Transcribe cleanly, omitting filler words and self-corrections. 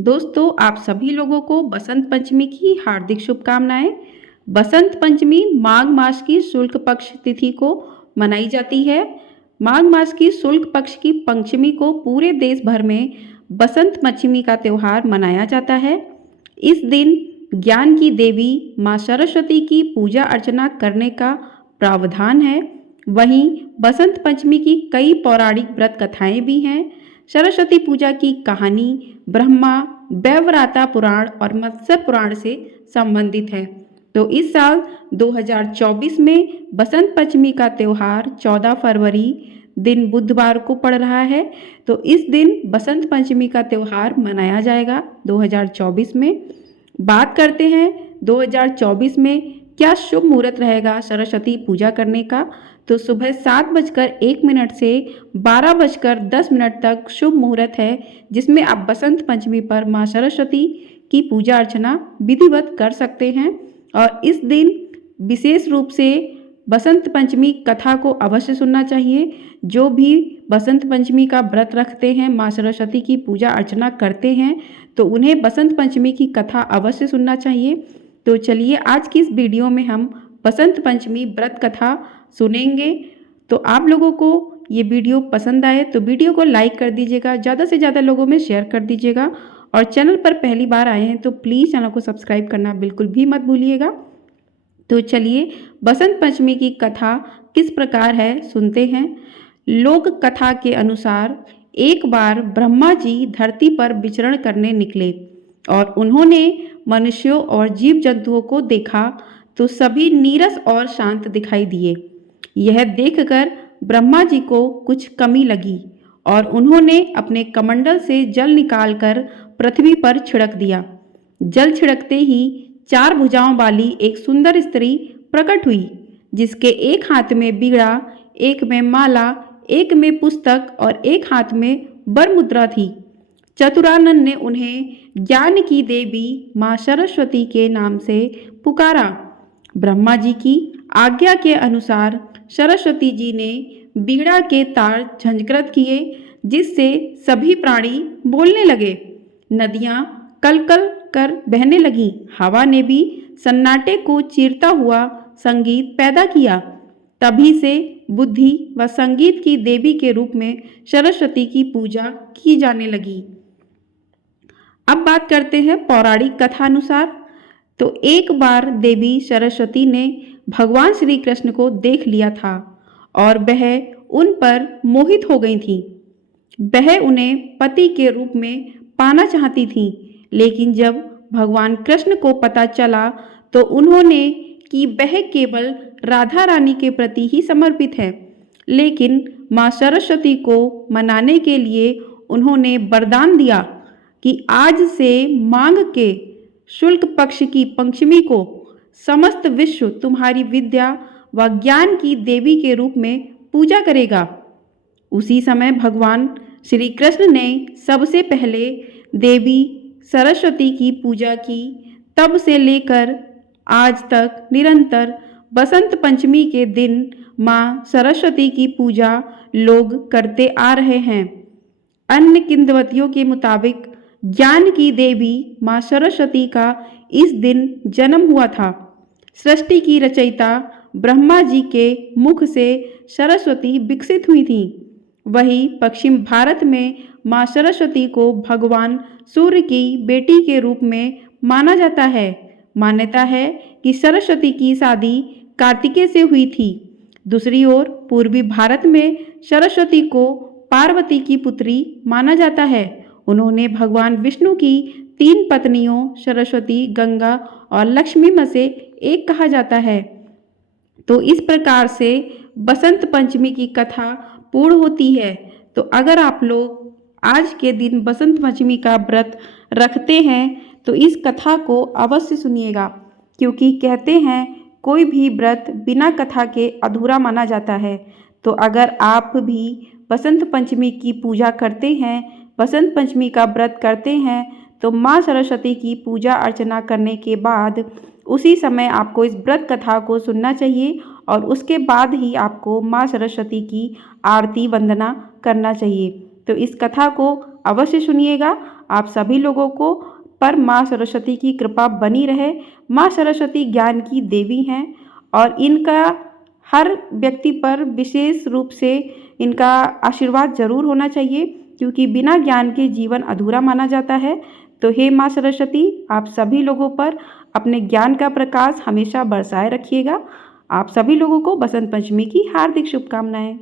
दोस्तों, आप सभी लोगों को बसंत पंचमी की हार्दिक शुभकामनाएं। बसंत पंचमी माघ मास की शुक्ल पक्ष तिथि को मनाई जाती है। माघ मास की शुक्ल पक्ष की पंचमी को पूरे देश भर में बसंत पंचमी का त्यौहार मनाया जाता है। इस दिन ज्ञान की देवी माँ सरस्वती की पूजा अर्चना करने का प्रावधान है। वहीं बसंत पंचमी की कई पौराणिक व्रत कथाएं भी हैं। सरस्वती पूजा की कहानी ब्रह्मा वैवराता पुराण और मत्स्य पुराण से संबंधित है। तो इस साल 2024 में बसंत पंचमी का त्यौहार 14 फरवरी दिन बुधवार को पड़ रहा है। तो इस दिन बसंत पंचमी का त्यौहार मनाया जाएगा 2024 में। बात करते हैं 2024 में क्या शुभ मुहूर्त रहेगा सरस्वती पूजा करने का। तो सुबह 7:01 से 12:10 तक शुभ मुहूर्त है, जिसमें आप बसंत पंचमी पर माँ सरस्वती की पूजा अर्चना विधिवत कर सकते हैं। और इस दिन विशेष रूप से बसंत पंचमी कथा को अवश्य सुनना चाहिए। जो भी बसंत पंचमी का व्रत रखते हैं, माँ सरस्वती की पूजा अर्चना करते हैं, तो उन्हें बसंत पंचमी की कथा अवश्य सुनना चाहिए। तो चलिए आज की इस वीडियो में हम बसंत पंचमी व्रत कथा सुनेंगे। तो आप लोगों को ये वीडियो पसंद आए तो वीडियो को लाइक कर दीजिएगा, ज़्यादा से ज़्यादा लोगों में शेयर कर दीजिएगा। और चैनल पर पहली बार आए हैं तो प्लीज़ चैनल को सब्सक्राइब करना बिल्कुल भी मत भूलिएगा। तो चलिए बसंत पंचमी की कथा किस प्रकार है सुनते हैं। लोक कथा के अनुसार एक बार ब्रह्मा जी धरती पर विचरण करने निकले और उन्होंने मनुष्यों और जीव जंतुओं को देखा तो सभी नीरस और शांत दिखाई दिए। यह देखकर ब्रह्मा जी को कुछ कमी लगी और उन्होंने अपने कमंडल से जल निकालकर पृथ्वी पर छिड़क दिया। जल छिड़कते ही 4 भुजाओं वाली एक सुंदर स्त्री प्रकट हुई, जिसके एक हाथ में बीड़ा, एक में माला, एक में पुस्तक और एक हाथ में वरमुद्रा थी। चतुरानन ने उन्हें ज्ञान की देवी माँ सरस्वती के नाम से पुकारा। ब्रह्मा जी की आज्ञा के अनुसार सरस्वती जी ने बीड़ा के तार झंझकृत किए, जिससे सभी प्राणी बोलने लगे। नदियाँ कलकल कर बहने लगीं। हवा ने भी सन्नाटे को चीरता हुआ संगीत पैदा किया। तभी से बुद्धि व संगीत की देवी के रूप में सरस्वती की पूजा की जाने लगी। अब बात करते हैं पौराणिक कथा अनुसार। तो एक बार देवी सरस्वती ने भगवान श्री कृष्ण को देख लिया था और वह उन पर मोहित हो गई थी। वह उन्हें पति के रूप में पाना चाहती थी, लेकिन जब भगवान कृष्ण को पता चला तो उन्होंने कि वह केवल राधा रानी के प्रति ही समर्पित है। लेकिन माँ सरस्वती को मनाने के लिए उन्होंने वरदान दिया कि आज से माघ के शुक्ल पक्ष की पंचमी को समस्त विश्व तुम्हारी विद्या व ज्ञान की देवी के रूप में पूजा करेगा। उसी समय भगवान श्री कृष्ण ने सबसे पहले देवी सरस्वती की पूजा की। तब से लेकर आज तक निरंतर बसंत पंचमी के दिन माँ सरस्वती की पूजा लोग करते आ रहे हैं। अन्य किंवदंतियों के मुताबिक ज्ञान की देवी माँ सरस्वती का इस दिन जन्म हुआ था। सृष्टि की रचयिता ब्रह्मा जी के मुख से सरस्वती विकसित हुई थी। वहीं पश्चिम भारत में माँ सरस्वती को भगवान सूर्य की बेटी के रूप में माना जाता है। मान्यता है कि सरस्वती की शादी कार्तिकेय से हुई थी। दूसरी ओर पूर्वी भारत में सरस्वती को पार्वती की पुत्री माना जाता है। उन्होंने भगवान विष्णु की 3 पत्नियों सरस्वती, गंगा और लक्ष्मी में से एक कहा जाता है। तो इस प्रकार से बसंत पंचमी की कथा पूर्ण होती है। तो अगर आप लोग आज के दिन बसंत पंचमी का व्रत रखते हैं तो इस कथा को अवश्य सुनिएगा, क्योंकि कहते हैं कोई भी व्रत बिना कथा के अधूरा माना जाता है। तो अगर आप भी बसंत पंचमी की पूजा करते हैं, बसंत पंचमी का व्रत करते हैं, तो माँ सरस्वती की पूजा अर्चना करने के बाद उसी समय आपको इस व्रत कथा को सुनना चाहिए और उसके बाद ही आपको माँ सरस्वती की आरती वंदना करना चाहिए। तो इस कथा को अवश्य सुनिएगा। आप सभी लोगों को पर माँ सरस्वती की कृपा बनी रहे। माँ सरस्वती ज्ञान की देवी हैं और इनका हर व्यक्ति पर विशेष रूप से इनका आशीर्वाद जरूर होना चाहिए, क्योंकि बिना ज्ञान के जीवन अधूरा माना जाता है। तो हे माँ सरस्वती, आप सभी लोगों पर अपने ज्ञान का प्रकाश हमेशा बरसाए रखिएगा। आप सभी लोगों को बसंत पंचमी की हार्दिक शुभकामनाएं।